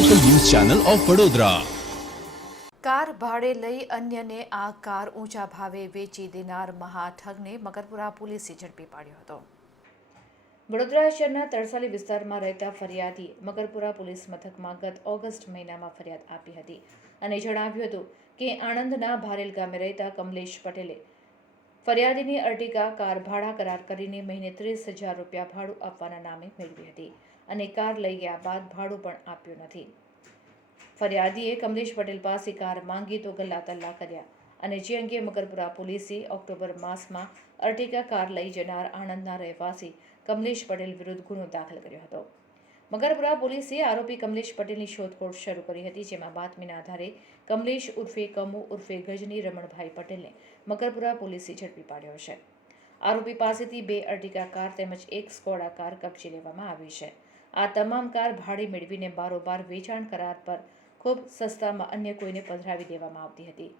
Channel of Vadodara car ભાડે લઈ અન્યને આ કાર ઊંચા ભાવે વેચી દેનાર મહાઠગને મકરપુરા પોલીસે ઝડપી પાડ્યો હતો. વડોદરા શહેરના તરસાલી વિસ્તારમાં રહેતા ફરિયાદી મકરપુરા પોલીસ મથકમાં ગત ઓગસ્ટ મહિનામાં ફરિયાદ આપી હતી અને જણાવ્યું હતું કે આણંદના ભારેલ ગામે રહેતા કમલેશ પટેલે ફરિયાદીની અર્ટિગા કાર ભાડા કરાર કરીને મહિને ત્રીસ હજાર રૂપિયા ભાડું આપવાના નામે મેળવી હતી અને કાર લઈ ગયા બાદ ભાડું પણ આપ્યું નથી. ફરિયાદીએ કમલેશ પટેલ પાસે કાર માંગી તો ગલ્લા તલ્લા કર્યા અને જે અંગે મકરપુરા પોલીસે ઓક્ટોબર માસમાં અર્ટિકા કાર લઈ જનાર આણંદના રહેવાસી કમલેશ પટેલ વિરુદ્ધ ગુનો દાખલ કર્યો હતો. મકરપુરા પોલીસે આરોપી કમલેશ પટેલની શોધખોળ શરૂ કરી હતી, જેમાં બાતમીના આધારે કમલેશ ઉર્ફે કમુ ઉર્ફે ગજની રમણભાઈ પટેલને મગરપુરા પોલીસે ઝડપી પાડ્યો છે. આરોપી પાસેથી બે અર્ટિકા કાર તેમજ એક સ્કોડા કાર કબજે લેવામાં આવી છે. આ તમામ કાર ભાડે મેળવીને બારોબાર વેચાણ કરાર પર ખૂબ સસ્તામાં અન્ય કોઈને પધરાવી દેવામાં આવતી હતી.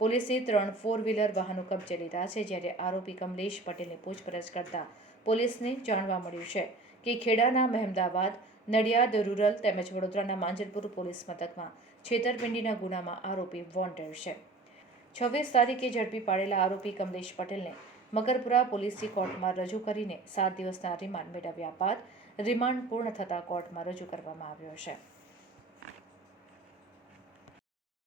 પોલીસે ત્રણ ફોર વ્હીલર વાહનો કબજે લીધા છે, જ્યારે આરોપી કમલેશ પટેલની પૂછપરછ કરતા પોલીસને જાણવા મળ્યું છે કે ખેડાના મહેમદાવાદ, નડિયાદ, રૂરલ તેમજ વડોદરાના માંજલપુર પોલીસ મથકમાં છેતરપિંડીના ગુનામાં આરોપી વોન્ટેડ છે. છવ્વીસ તારીખે ઝડપી પાડેલા આરોપી કમલેશ પટેલને મકરપુરા પોલીસની કોર્ટમાં રજૂ કરીને સાત દિવસના રિમાન્ડ મેળવ્યા બાદ રિમાન્ડ પૂર્ણ થતાં કોર્ટમાં રજૂ કરવામાં આવ્યો છે.